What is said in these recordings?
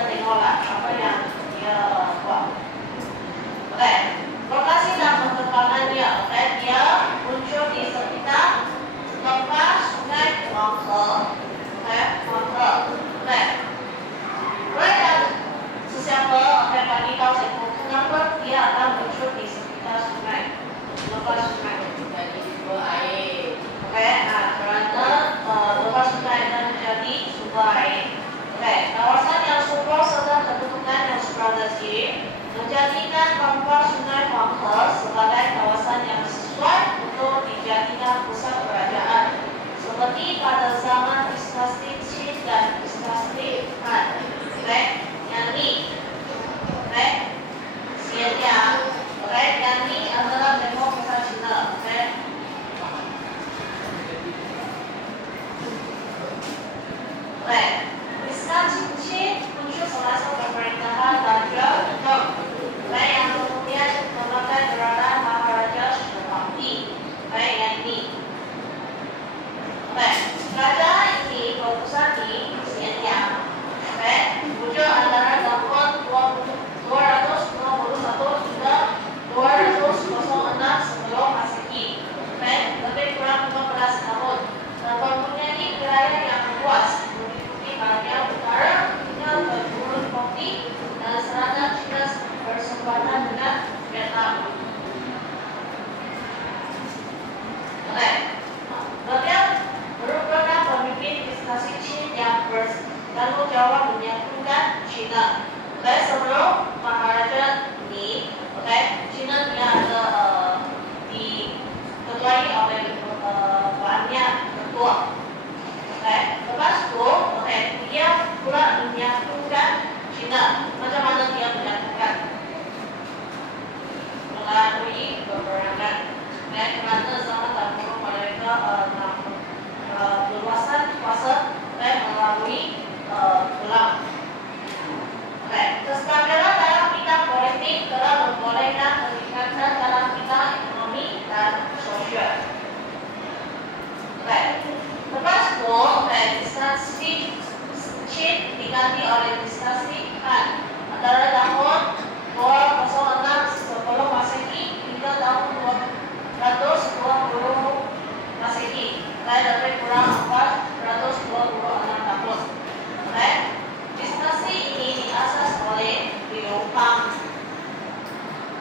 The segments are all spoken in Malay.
kita tengoklah apa yang dia buat. Oke, lokasi dan perkembangannya, oke, dia muncul di sekitar tempat sungai Huanghe, oke, Huanghe, oke. Mereka sesiapa akan bagi tahu saya kenapa dia akan muncul di sekitar sungai, lepas sungai. Jadi sumber air. Oke, kerana lepas sungai dan menjadi sumber air. Oke, kawasan yang subur serta kedudukan yang strategis menjadikan tempat sungai Huanghe sebagai kawasan yang sesuai untuk dijadikan pusat kerajaan, seperti pada zaman dinasti Qin dan dinasti Han. Oke, yang ni, oke, Xianyang, oke, yang ni adalah demo bahasa Cina, oke. Oke, dinasti Qin muncul semasa pemerintahan Raja Zheng, oke, yang kemudian memakai gerakan Maharaja Shapati, oke, yang ni. Oke, kerajaan ini berpusat di Xianyang. Oke, wujud antara tahun 221 hingga 206 sebelum Masehi. Oke, lebih kurang 15 tahun. Dan mempunyai wilayah yang luas, meliputi bagian utara hingga ke Gurun Kopi dan selatan China bersebelahan dengan Vietnam. Oke, beliau merupakan pemimpin dinasti Qin yang bertanggung jawab menyatukan China. Oke, sebelum Maharaja ini, oke, China dia ada diketuai oleh banyak ketua. Oke, lepas itu, oke, dia pula menyatukan China. Macam mana dia menyatukan? Melalui peperangan. Oke, kerana zaman dahulu mereka berluasan kuasa dan melalui perang. Oke, kestabilan dalam bidang politik telah membolehkan peningkatan dalam bidang ekonomi dan sosial. Oke, lepas itu, dinasti Qin diganti oleh dinasti Han antara tahun 206 sebelum Masehi hingga tahun 220 Masehi. Lebih kurang 426 tahun. Oke, dinasti ini diasas oleh Liu Bang.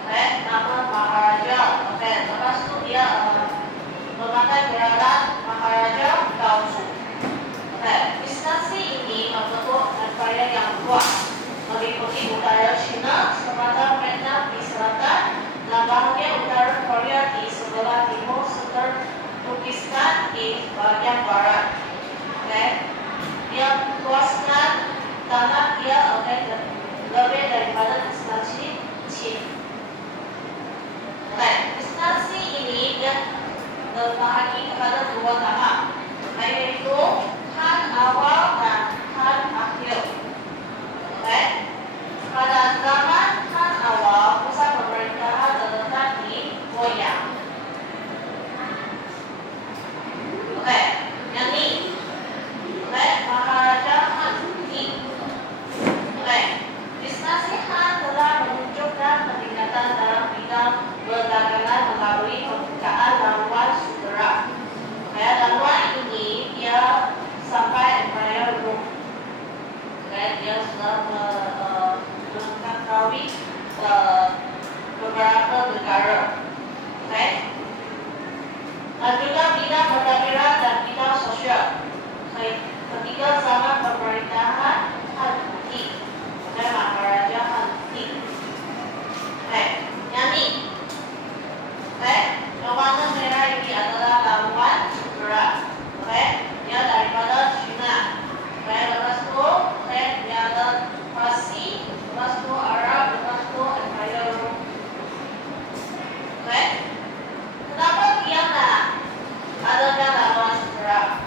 Oke, nama Maharaja. Oke, lepas itu dia memakai gerakan Maharaja Gaozu. Oke, dinasti ini membentuk empire yang kuat, meliputi utara China, sepanjang Vietnam di selatan, dan bahagian utara Korea di sebelah timur serta Turkistan di bagian barat. Oke, dia luaskan tanah dia lebih daripada dinasti Qin. Oke, dinasti ini dia terbahagi kepada dua tahap, yaitu Han awal dan Han akhir. Oke, pada zaman Han awal pusat pemerintahan terletak di Luoyang. Oke, yang ni, oke, Maharaja Han ini. Oke, dinasti Han telah menunjukkan peningkatan dalam bidang perdagangan melalui pembukaan laluan sutera. Oke, laluan ini dia sampai Empire Rum. Oke, dia sudah mengetahui beberapa negara. Oke, dan juga bidang perdagangan dan bidang sosial. Ketiga zaman pemerintahan Han Yi. Oke, Maharaja Han Yi. Oke, yang ni. Oke, yang warna merah ini adalah laluan sutera. Oke, dia daripada China. Oke, lepas itu, oke, dia ada Parsi, lepas itu Arab, lepas itu Empire Rum. Oke, kenapa dia nak adakan laluan sutera?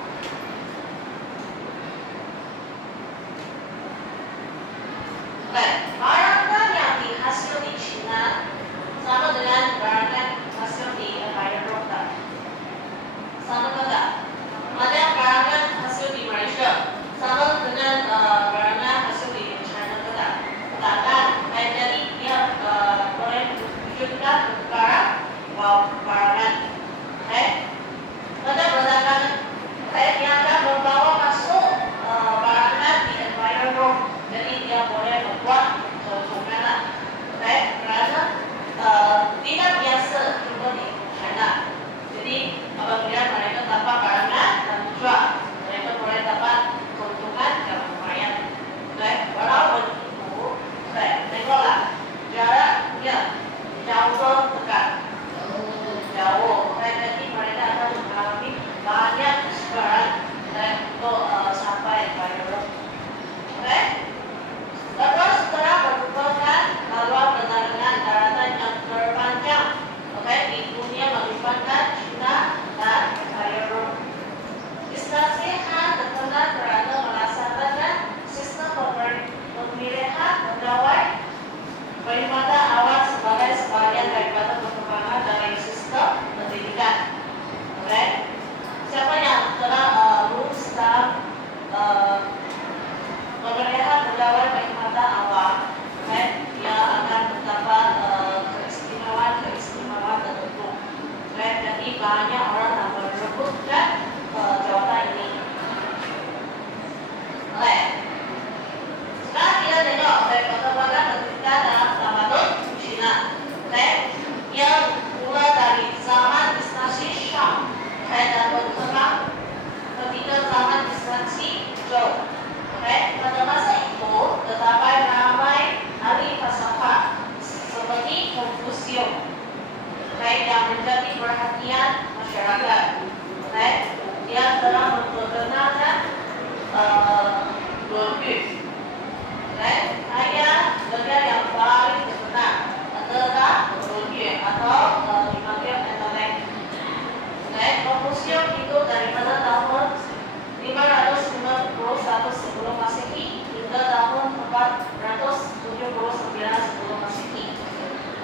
hingga tahun 479 sebelum Masehi.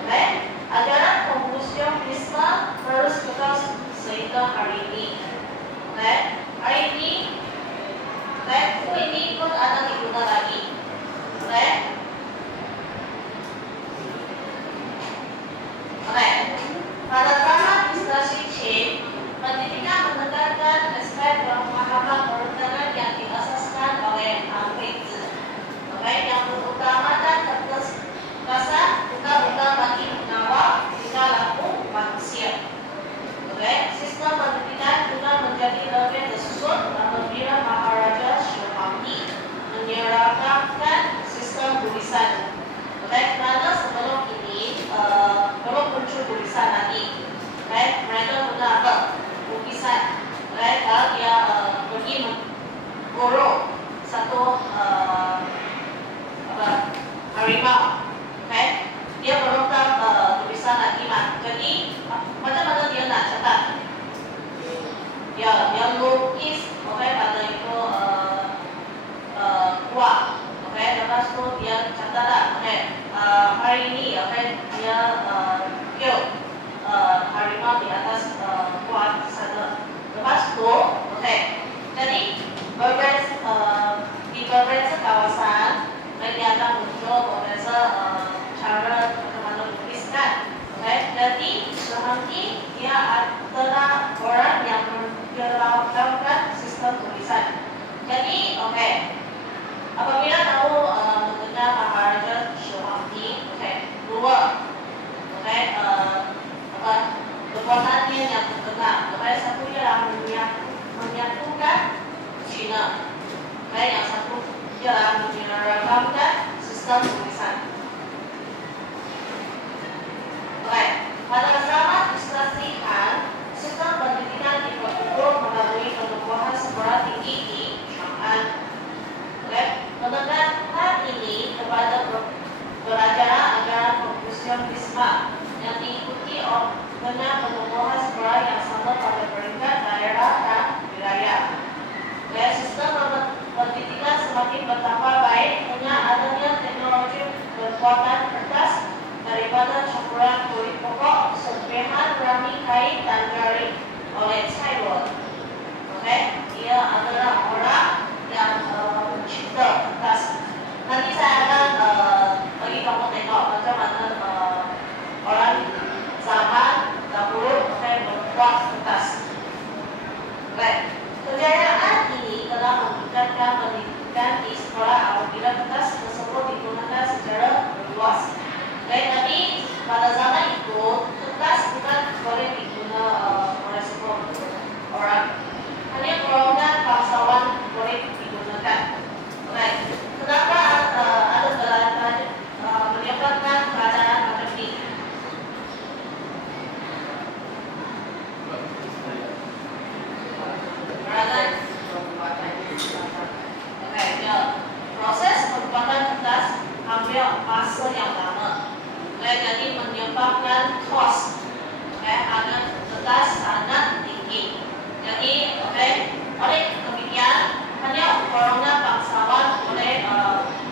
Oke, ajaran Konfusianisme terus kekal sehingga hari ini. Oke, hari ini, buku ini pun ada digunakan lagi. Oke, pada zaman Instansi Qin, pendidikan menekankan aspek pemahaman perundangan yang diasaskan oleh Huizi. Oke, yang mengutamakan ketegasan undang-undang bagi mengawal tingkah laku manusia. Oke, sistem pendidikan juga menjadi lebih tersusun apabila Maharaja Shohamdi menyerahkan sistem tulisan. Oke, karena sebelum ini belum muncul tulisan lagi. Oke, mereka guna apa? Lukisan. Oke, kalau dia pergi menggorok satu harimau. Oke, dia belum tahu tulisan lagi mah. Jadi macam mana dia nak catat? Ya, dia lukis. Oke, pada itu kuah. Oke, lepas tu dia catat lah. Oke, hari ini oke dia yuk harimau di atas kuah sana. Lepas tu, oke. Jadi di beberapa kawasan mereka akan muncul beberapa cara bagaimana melukiskan. Oke, jadi Shohamdi dia adalah orang yang menjalankan sistem tulisan. Jadi, oke. Apabila tahu mengenal Maharaja Shohamdi, oke, dua, oke, kekuatannya yang terkenal, oke, satu ialah menyatukan Cina, oke, yang satu ialah menyeragamkan sistem tulisan. Oke, pada zaman Dinasti Han, sistem pendidikan diukur melalui penubuhan sekolah tinggi di Chang'an. Oke, menekankan ini kepada ajaran Konfusianisme yang diikuti dengan penubuhan sekolah yang sama pada peringkat daerah dan wilayah. Oke, sistem pendidikan semakin bertambah baik dengan adanya teknologi berkuatan kertas daripada campuran kulit pokok, serpihan rami kain dan jaring oleh Cai. Oke, dia adalah orang yang mencipta kertas. Nanti saya akan bagi kamu tengok macam mana orang zaman dahulu membuat kertas. Baik, kejayaan ini telah meningkatkan pendidikan di sekolah apabila kertas tersebut digunakan secara luas. Baik, tapi pada zaman itu kertas bukan boleh digunakan oleh semua orang. Hanya golongan bangsawan boleh digunakan. Baik, kenapa ada gerakan menyebabkan keadaan macam ini? Oke, ya. Proses pembuatan kertas ambil masa yang lama. Oke, jadi menyebabkan kos. Oke, harga kertas sangat tinggi. Jadi, oke, oleh demikian hanya golongan bangsawan boleh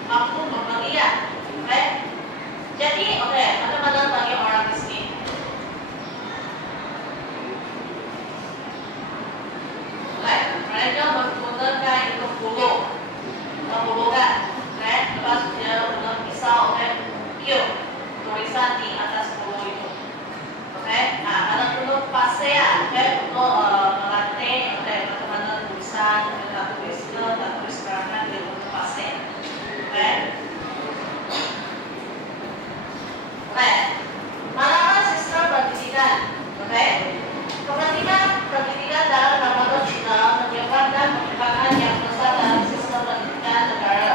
mampu membelinya. Oke, jadi oke, mana-mana bagi orang miskin. Oke, mereka menggunakan itu pembuluhan. Oke, lepas dia dengan pisau, oke, tulisan di atas bulu itu. Oke, nah ada perlu pasea, oke, untuk melatih, oke, bagaimana tulisan, tak tulis gerakan di untuk pasea. Oke, mana sistem pendidikan, oke, kepentingan pendidikan dalam lembaga Cina menyebabkan perkembangan yang besar dalam sistem pendidikan negara.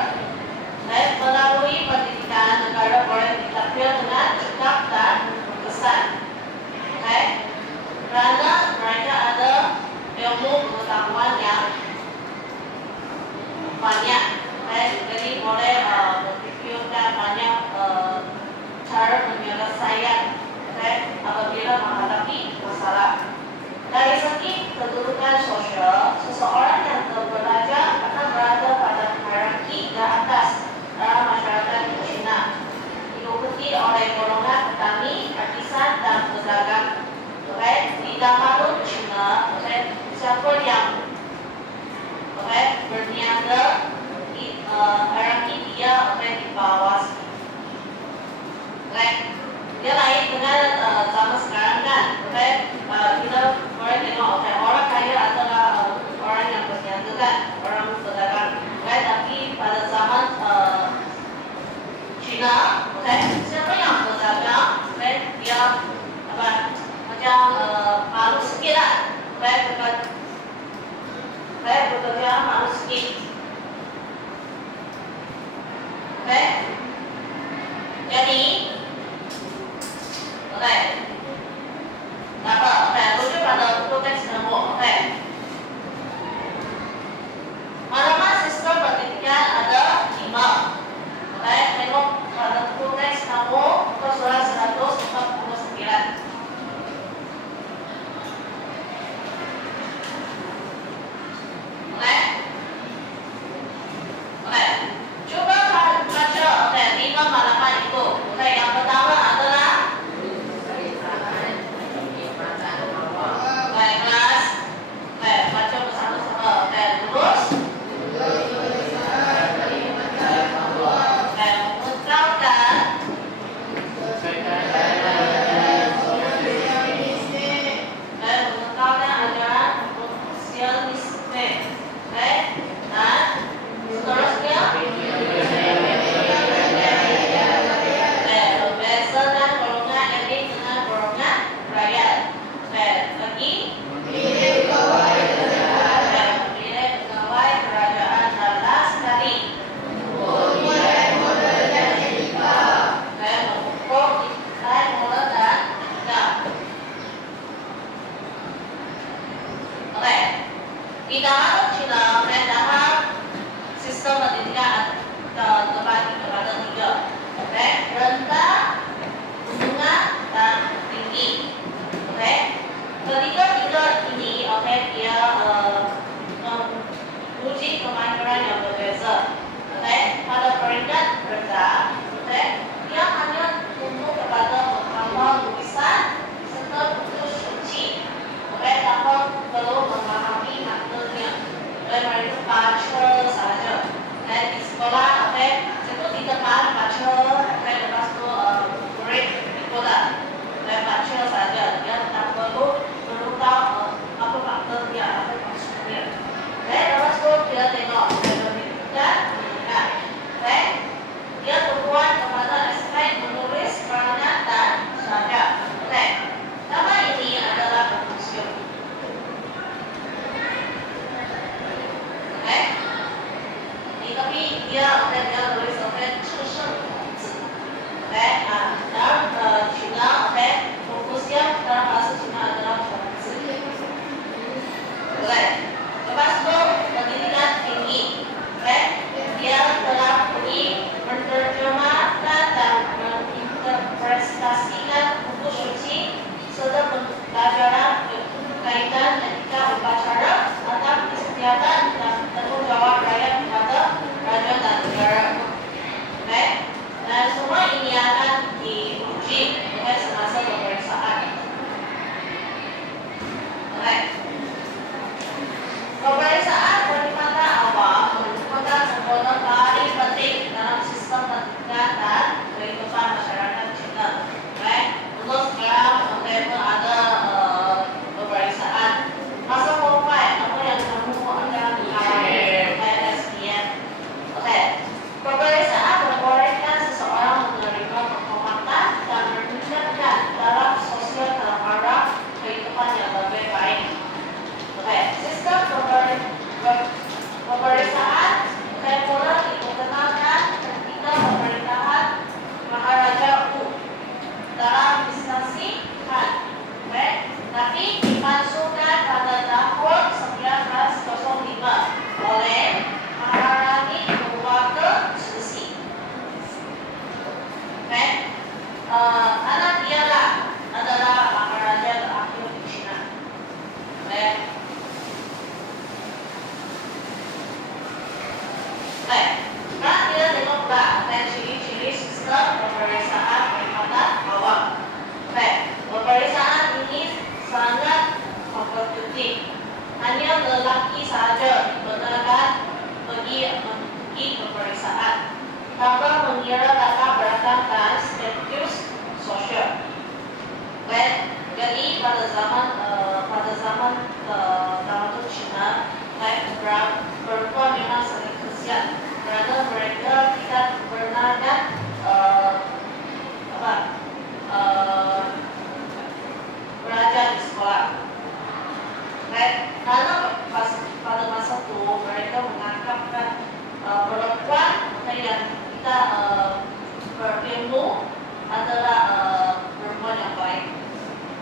Melalui pendidikan negara boleh ditampil dengan cepat dan berkesan. Oke, karena mereka ada Oke, siapa yang berdagang? Oke, dia apa? Macam malu sikit lah. Oke, bekerja malu sikit. Oke, jadi, oke, apa? Oke, rujuk pada buku teks nombor. Oke, halaman sistem pendidikan ada 5. Oke, tengok pada buku teks berilmu adalah perempuan yang baik.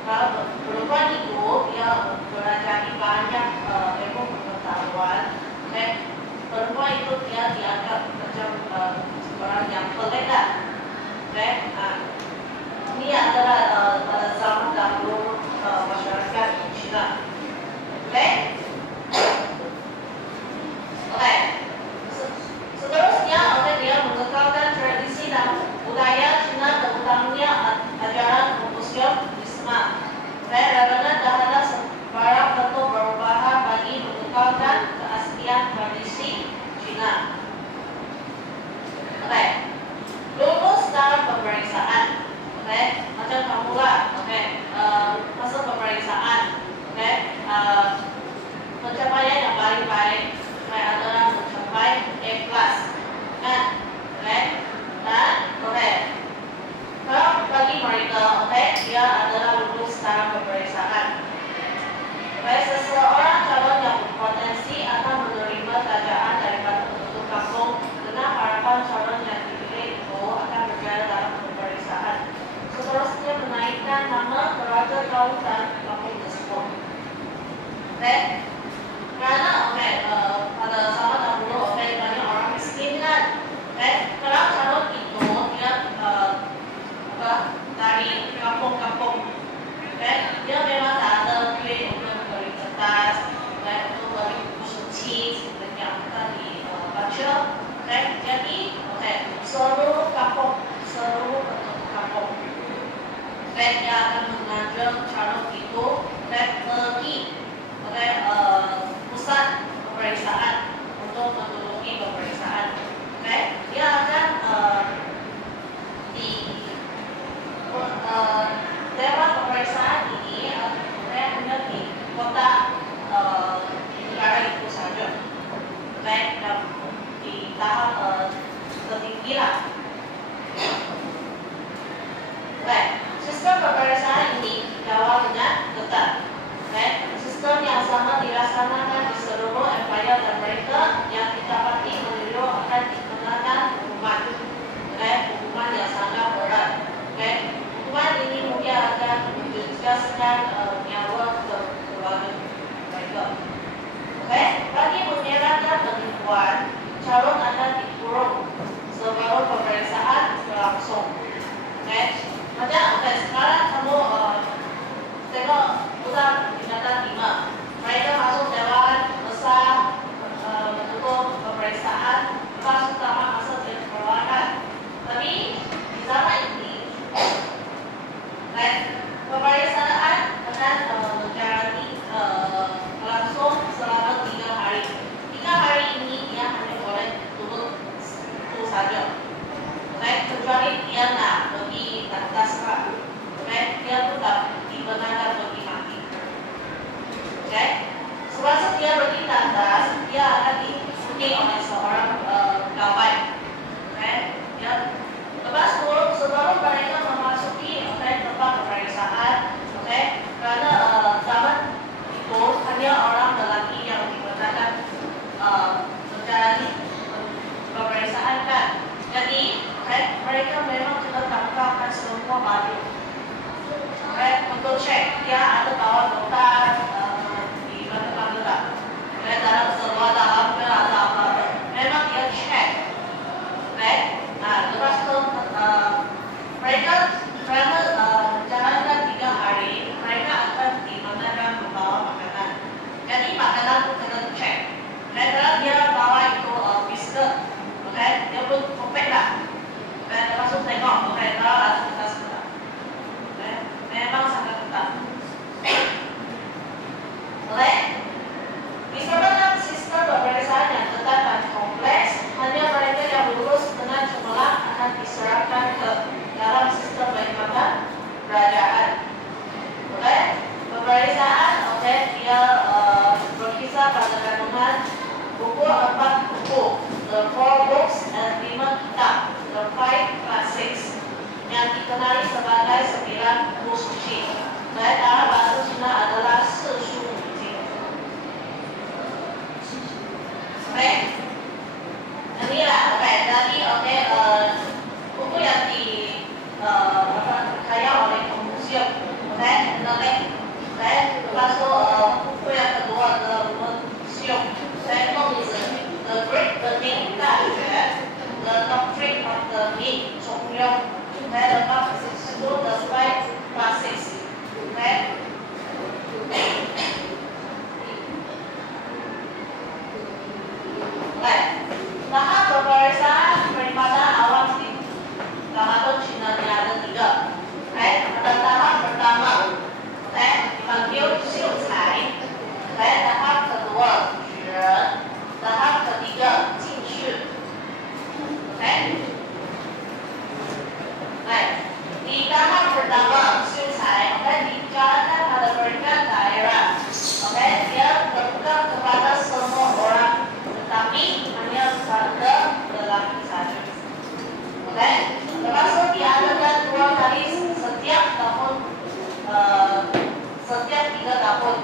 Kalau perempuan itu dia belajar banyak ilmu pengetahuan, perempuan itu dia dianggap macam orang yang pelik lah. Ini adalah pada zaman dahulu masyarakat Cina. Seterusnya, dia mengekalkan tradisi dan budaya Cina terutama ajaran Konfusianisme. Karena adalah sebarang bentuk perubahan bagi mengekalkan keaslian tradisi Cina. Lulus dalam pemeriksaan. Macam kamu lah. Masuk pemeriksaan. Pencapaian yang paling baik adalah mencapai A+. Kalau bagi mereka, dia adalah lulus dalam pemeriksaan. Seseorang calon yang berpotensi akan menerima kerajaan daripada penduduk kampung dengan harapan calon yang dipilih itu akan berjaya dalam pemeriksaan. Seterusnya menaikkan nama keluarga kaum dan kampung tersebut. Karena pada zaman dahulu banyak orang miskin kan. Kalau calon itu dia dari kampung-kampung, dia memang tak ada duit untuk membeli kertas, untuk membeli buku suci seperti yang kita dibaca. Jadi seluruh penduduk kampung, dia akan mengajak calon itu pergi pusat pemeriksaan untuk menduduki pemeriksaan. Dia akan di dewan pemeriksaan ini hanya di kota negara itu saja, dan di tahap tertinggi lah. Sistem pemeriksaan ini dikawal dengan ketat. Sistem yang sama dilaksanakan di seluruh empire Amerika yang didapati meniru akan dikenakan hukuman yang sangat berat. Hukuman ini mungkin akan menjejaskan nyawa keluarga mereka. Bagi menyeratkan penipuan, calon akan dikurung sebelum pemeriksaan berlangsung. Macam sekarang kamu tengok udah tingkatan 5. Mereka masuk dewan besar untuk pemeriksaan, lepas utama masuk ke keluarga. Tapi di zaman ini, pemeriksaan akan menjalani langsung selama 3 hari. 3 hari ini dia hanya boleh duduk itu saja. Kecuali dia nak pergi tandas lah, dia pun tak dibenarkan pergi mati. Semasa dia pergi tandas, dia akan diikuti oleh seorang pegawai. Lepas itu sebelum mereka memasuki tempat pemeriksaan, kerana zaman itu hanya orang lelaki yang dibenarkan menjalani pemeriksaan kan. Jadi mereka memang kena tangkapkan semua baju untuk cek dia ada bawa dokter di mana-mana tak. Dalam seluar dalam ada apa. Memang dia cek. Lepas itu mereka kerana jalankan 3 hari, mereka akan dibenarkan membawa makanan. Jadi makanan pun kena cek. Kalau dia bawa itu biskuit, dia pun kopek lah. Lepas itu tengok, kalau ada kertas ketat. Memang sangat ketat. Disebabkan beliau dapat disebut sebagai basis. Tahap pemeriksaan daripada awal Ramadan Chinanya ada 3. Pada tahap pertama, dipanggil Xiucai. Tahap kedua, Juren. Tahap ketiga, Jingshi. Di tahap pertama, Xiucai, dijalankan pada peringkat daerah. Dia terbuka kepada semua orang, tetapi hanya pada lelaki saja. Termasuk diadakan 2 kali setiap tahun, setiap 3 tahun.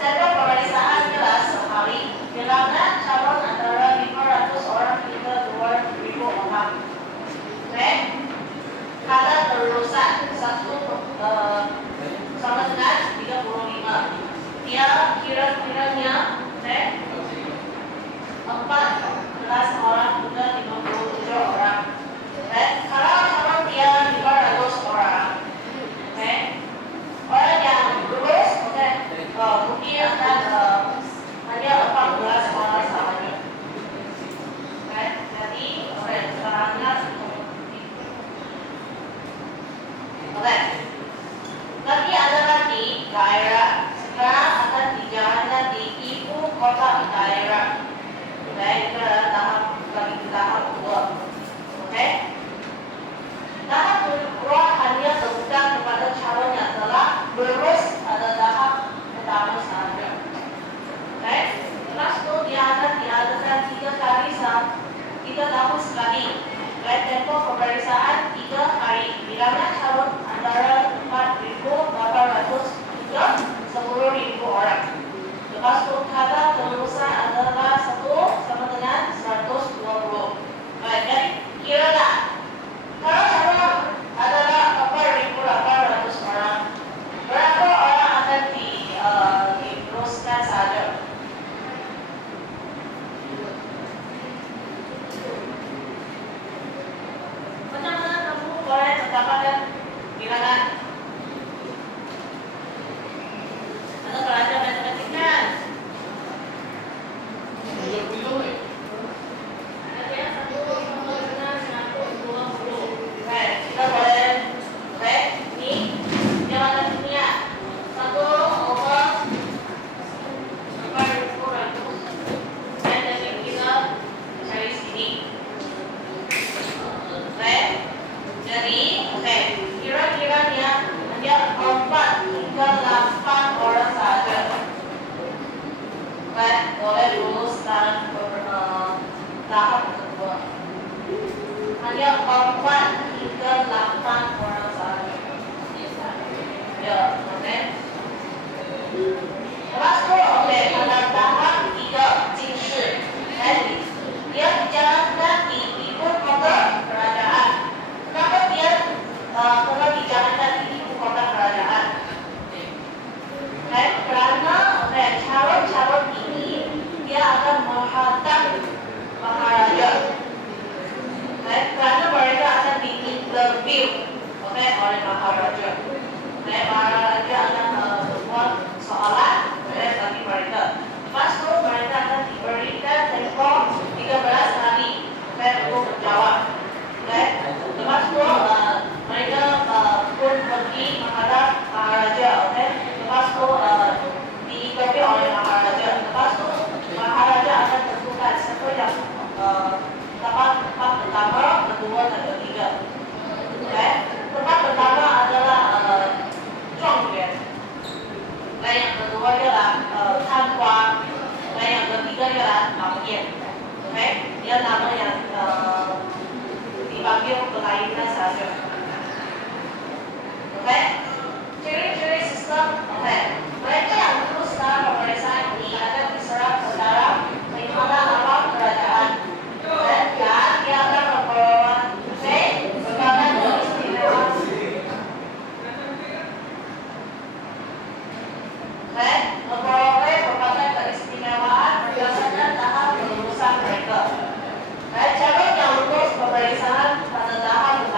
Tempo pemeriksaan adalah sehari. Bilangan calon antara 500 orang hingga 2.000 orang. Kadar kelulusan sama dengan 35. Dia kira-kiranya 14 orang hingga 57 orang. Kalau calon dia 500 orang. Orang yang lulus mungkin akan hanya 14 orang sahaja. Jadi sekarangnya nanti ada lagi daerah. Sekarang akan dijalankan di ibu kota daerah. Itu adalah tahap kedua. Tahap kedua hanya terbuka kepada calon yang telah lulus pada tahap pertama saja. Kelas itu dia akan diadakan 3 tahun sekali. Tempo pemeriksaan 3 hari. Bilangan calon antara 4.800 hingga 10.000 orang. Lepas itu kadar kelulusan adalah 1 sama dengan 120. Jadi kiralah kalau calon adalah 4.800 orang, berapa orang akan diteruskan saja? Macam mana kamu boleh tetapkan bilangan? Atau pelajar matematika? Kita boleh ini jawatan dunia 1/400. Jadi kita cari sini. Jadi kira-kiranya hanya 4 hingga 8 orang saja boleh lulus dan tahap kedua. Hanya 4 hingga 8 orang saja. Ya, Lepas itu, pada tahap 3, Jingshi. Dia dijalankan di ibu kota kerajaan. Kenapa dia dijalankan di ibu kota kerajaan? Karena calon-calon ini dia akan menghadap maharaja. Karena mereka akan diinterview oleh maharaja. Maharaja akan membuat soalan bagi mereka. Lepas itu mereka akan diberikan tempo 13 hari untuk menjawab. Lepas itu mereka pun pergi menghadap maharaja. Lepas itu diinterview oleh maharaja. Lepas itu maharaja akan tentukan siapa yang dapat tempat pertama, kedua, dan ketiga. Tempat pertama adalah Zhongyuan. Yang kedua adalah Tanhua. Yang ketiga adalah Mangyan. Dia nama yang dipanggil berlainan saja. Ciri-ciri sistem. Mereka yang lulus dalam pemeriksaan ini akan diserap ke dalam lingkungan awal kerajaan. Dan dia akan membawa berbagai keistimewaan. Memperoleh berbagai keistimewaan berdasarkan tahap kelulusan mereka. Calon yang lulus pemeriksaan pada tahap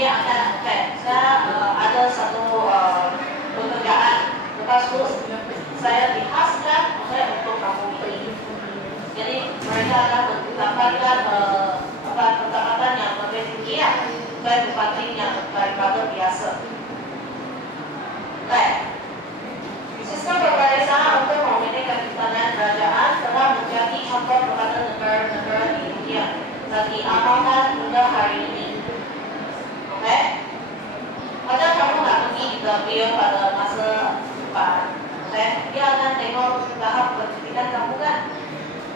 kemudian akan saya ada satu pekerjaan, lepas itu saya dihaskan untuk kampung ini. Jadi mereka akan mendapatkan pendapatan yang lebih tinggi dibanding yang daripada biasa. Baik. Sistem pemeriksaan untuk memiliki ketahanan kerajaan telah menjadi contoh kepada negara-negara di dunia dan diamalkan hingga hari ini. Oke? Macam kamu nak pergi interview pada masa depan, oke? Dia akan tengok tahap pendidikan kamu kan?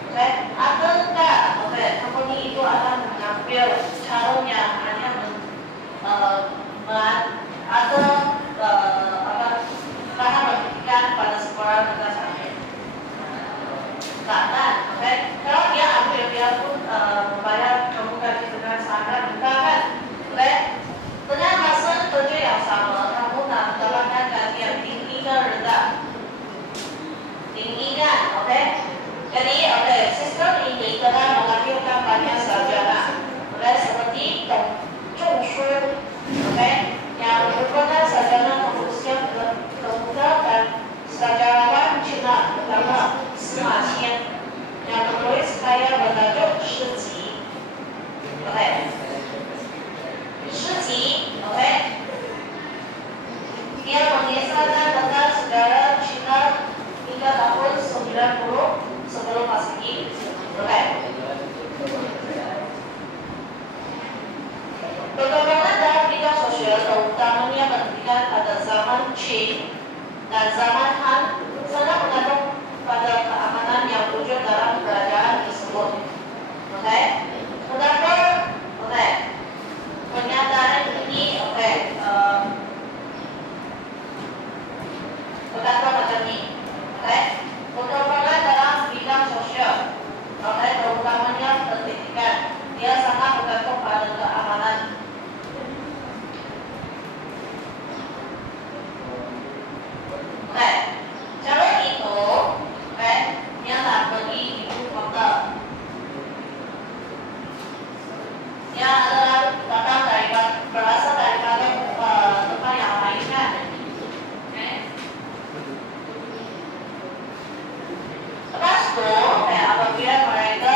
Oke? Adakah, oke, company itu akan mengambil caranya hanya ada tahap pendidikan pada sekolah negara saja. Takkan, oke? Kalau dia ambil, dia pun membayar kamu gaji dengan sangat rendah kan? Oke? Dengan masa kerja yang sama, kamu nak mendapatkan gaji yang tinggi ke rendah? Tinggi kan? Oke? Jadi, oke, sistem ini telah menghasilkan banyak sarjana. Oke, seperti Zhong Shu, oke, yang merupakan sarjana kepolisian termuda dan sejarawan Cina bernama Sima Qian yang menulis karya bertajuk Shiji. Oke. Shiji, oke. Dia mengisahkan tentang sejarah Cina hingga tahun 90 sebelum Masehi. Oke. Perkembangan dalam bidang sosial terutamanya pendidikan pada zaman Qing dan zaman Han sangat bergantung pada keamanan yang wujud dalam kerajaan tersebut. Oke. Kenapa? Oke. Pernyataan ini bergantung macam ni. Oke. Perkembangan dalam bidang sosial, oke, terutamanya pendidikan, dia sangat bergantung pada keamanan. Oke, cara itu, oke, dia nak pergi ibu kota. Dia adalah datang berasal daripada tempat yang lain kan. Oke. Lepas itu, oke, apabila mereka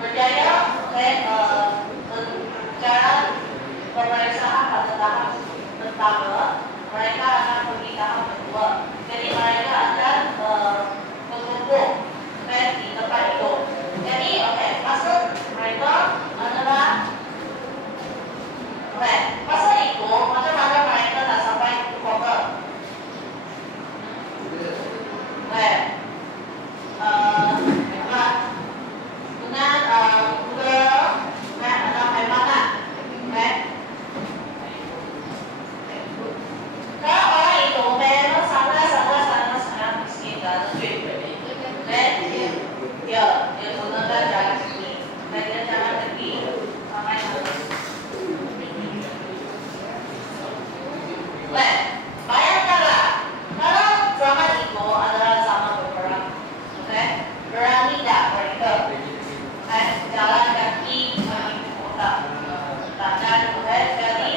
berjaya, oke, cara pemeriksaan pada tahap pertama, mereka akan pergi tahap kedua. Jadi mereka akan berkumpul di tempat itu. Jadi, oke, maksud mereka adalah, oke, masa itu macam mana mereka nak sampai ke kota. Oke, dengan Google, atau mana, oke. Kalau orang itu memang sangat miskin dan duit, oke, dia gunakan jalan kaki, dan dia jalan kaki sampai habis. Oke, bayangkanlah kalau zaman itu adalah zaman berperang, oke, berani tak mereka, oke, jalan kaki menuju kota, dan oke, jadi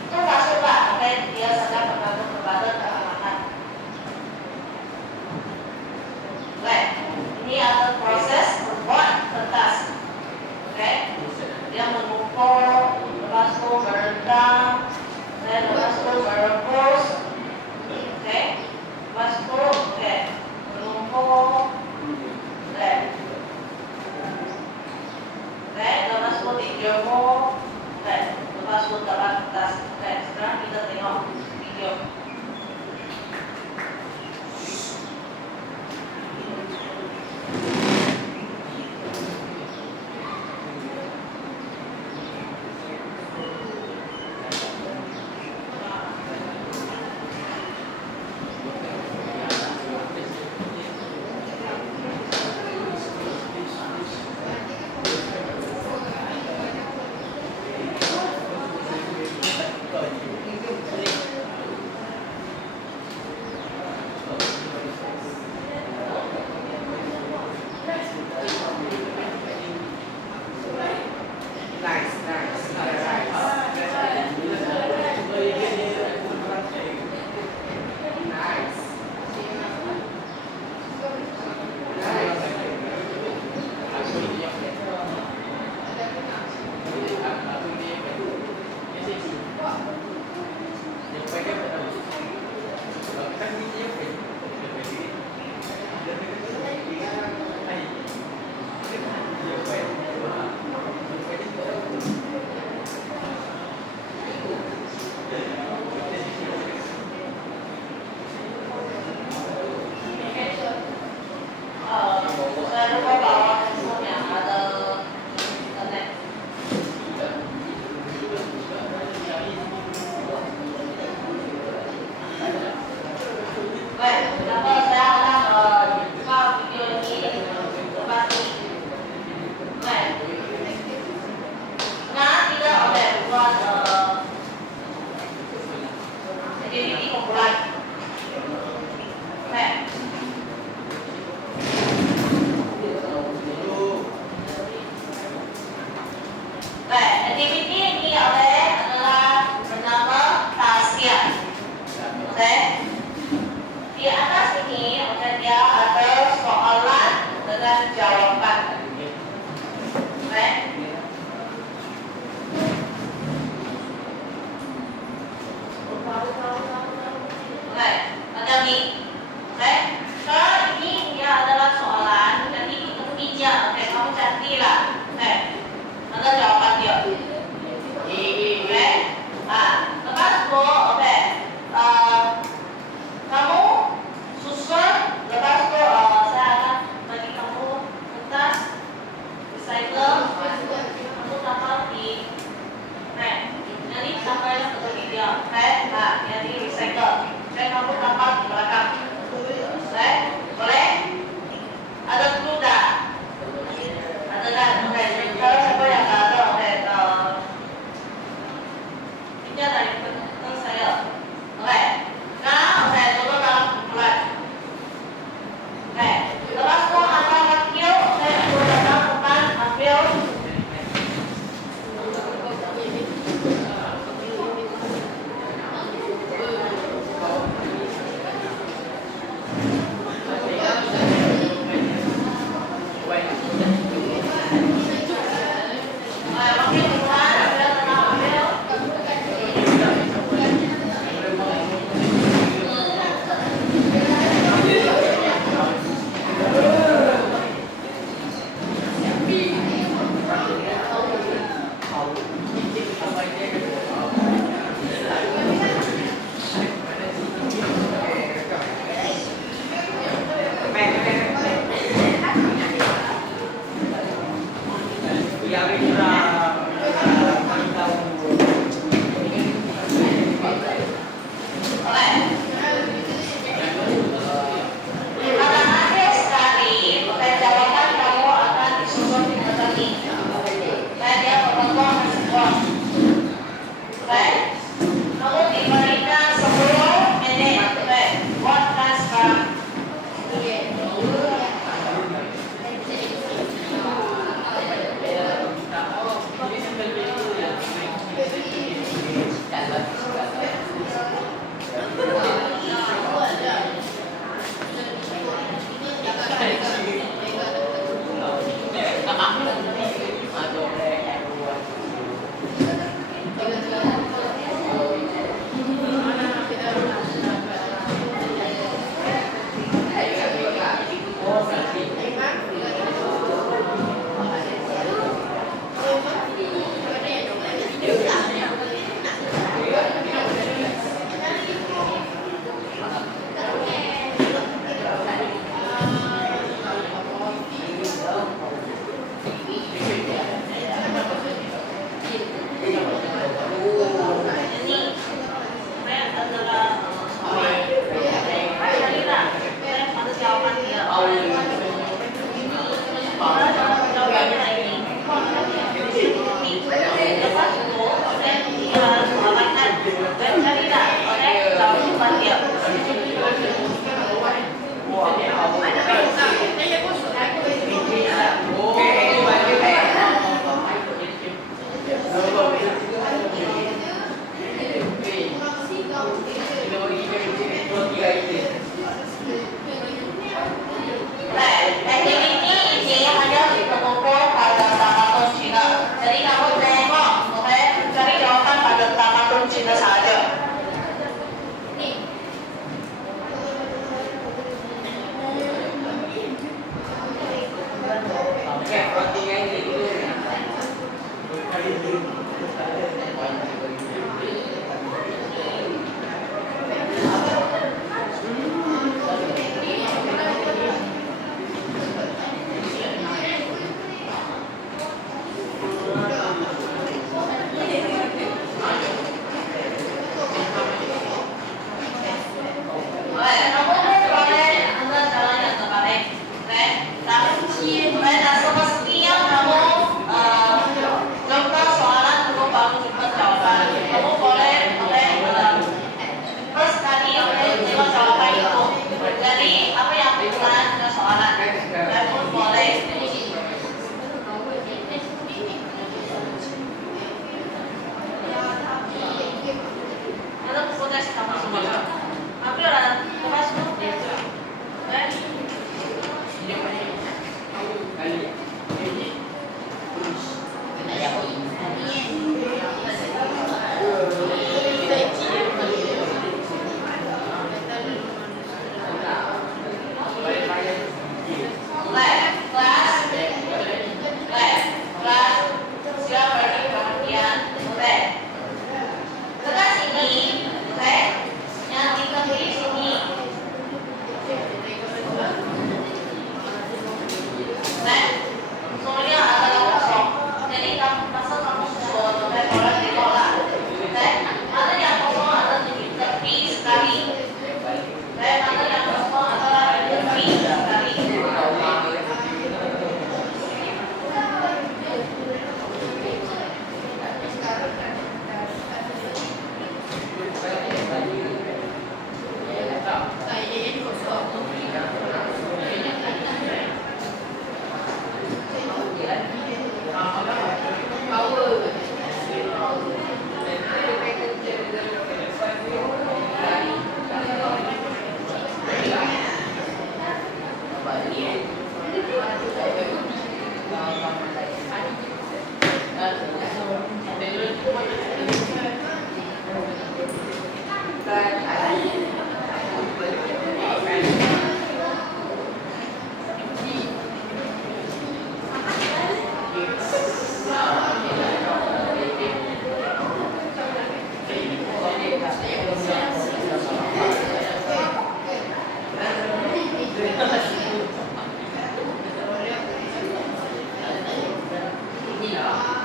itu maksudlah, oke, dia sangat bergantung kepada keamanan. Oke, ini ada proses membuat kertas, oke, dia mengumpul, lepas itu berendam, dan lepas itu merebus, oke, lepas itu, oke, mengumpul, oke, lepas itu dijemur, oke, lepas itu dapat kertas. Oke, sekarang kita tengok video. recycle, kamu dapat di jadi sampainya ke media, nah jadi recycle, kamu dapat di belakang, boleh? Ada clue tak? Ada kan? Oke, kalau siapa yang nggak ada, oke, ini dari teman saya, oke, nah, oke, coba dalam kumpulan, oke, lepas itu angkat kaki, oke, aku datang depan, ambil,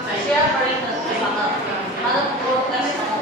Share paling sama. Mana pukul tes kamu.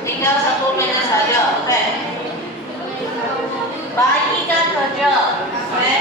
Tinggal 10 menit saja, oke? Bagikan kerja, oke?